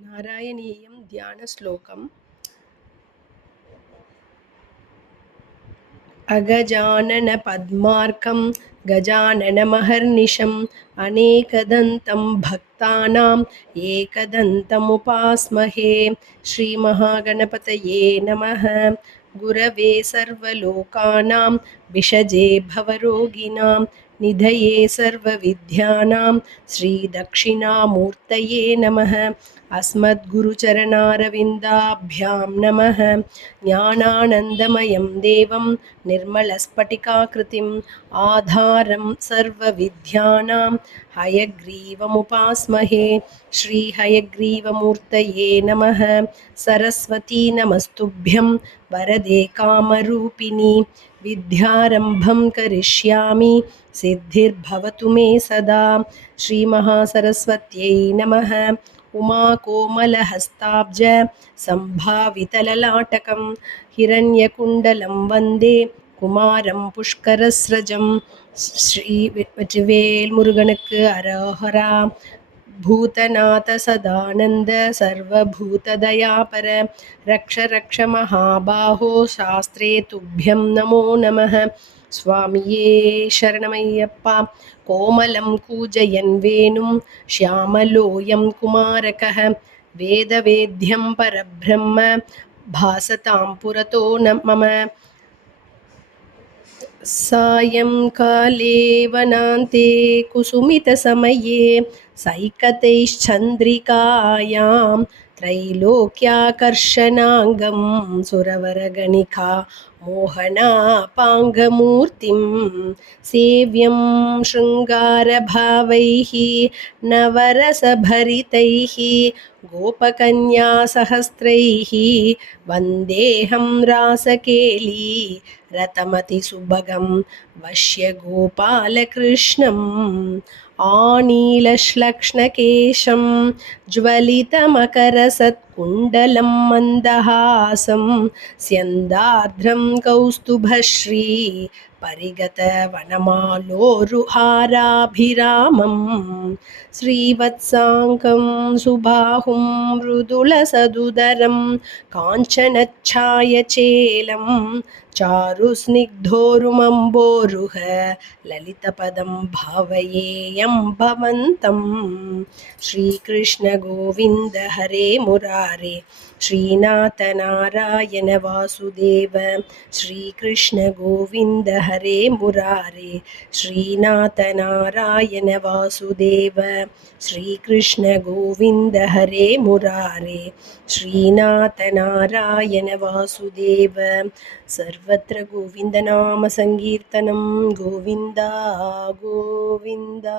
नारायणीयं ध्यानश्लोकम् अगजाननपद्मार्कं गजाननमहर्निशम् अनेकदन्तं भक्तानां एकदन्तमुपास्महे। श्रीमहागणपतये नमः। गुरवे सर्वलोकानां विषजे भवरोगिणां निधये सर्वविद्यानां श्रीदक्षिणामूर्तये नमः। अस्मद्गुरुचरणारविन्दाभ्यां नमः। ज्ञानानन्दमयं देवं निर्मलस्फटिकाकृतिम् आधारं सर्वविद्यानां हयग्रीवमुपास्महे। श्रीहयग्रीवमूर्तये नमः। सरस्वती नमस्तुभ्यं वरदे कामरूपिणि विद्यारम्भं करिष्यामि सिद्धिर्भवतु मे सदा। श्रीमहासरस्वत्यै नमः। उमाकोमलहस्ताब्ज सम्भावितललाटकं हिरण्यकुण्डलं वन्दे कुमारं पुष्करस्रजं। श्री வெற்றிவேல் முருகனுக்கு அரோகரா. भूतनाथ सदानंद सर्वभूतदयापर रक्ष रक्ष महाबाहो शास्त्रे तुभ्यं नमो नमः। स्वामिये शरणमय्यप्पा। कोमलं कूजयन् वेणुं श्यामलोऽयं कुमारकः वेदवेद्यं परब्रह्म भासतां पुरतो न मम। सायंकाले वनान्ते कुसुमितसमये सैकतैश्चन्द्रिकायां त्रैलोक्याकर्षणाङ्गं सुरवरगणिका मोहनापाङ्गमूर्तिं सेव्यं शृङ्गारभावैः नवरसभरितैः गोपकन्यासहस्रैः वन्देऽहं रासकेली रतमतिसुभगं वश्यगोपालकृष्णम्। आनीलश्लक्ष्णकेशं ज्वलितमकरसत्कुण्डलं मन्दहासं स्यन्दार्द्रं कौस्तुभश्री परिगतवनमालोरुहाराभिरामं श्रीवत्साङ्कं सुबाहुं मृदुलसदुदरं काञ्चनच्छायचेलं चारुस्निग्धोरुमम्बोरुह ललितपदं भावयेयं भवन्तं। श्रीकृष्ण गोविन्द हरे मुरारे श्रीनाथ नारायण वासुदेव। श्रीकृष्ण गोविन्द हरे मुरारे श्रीनाथ नारायण वासुदेव। श्रीकृष्ण गोविन्द हरे मुरारे श्रीनाथ नारायण वासुदेव। सर्वत्र गोविन्दनाम संकीर्तनं गोविन्दा गोविन्दा।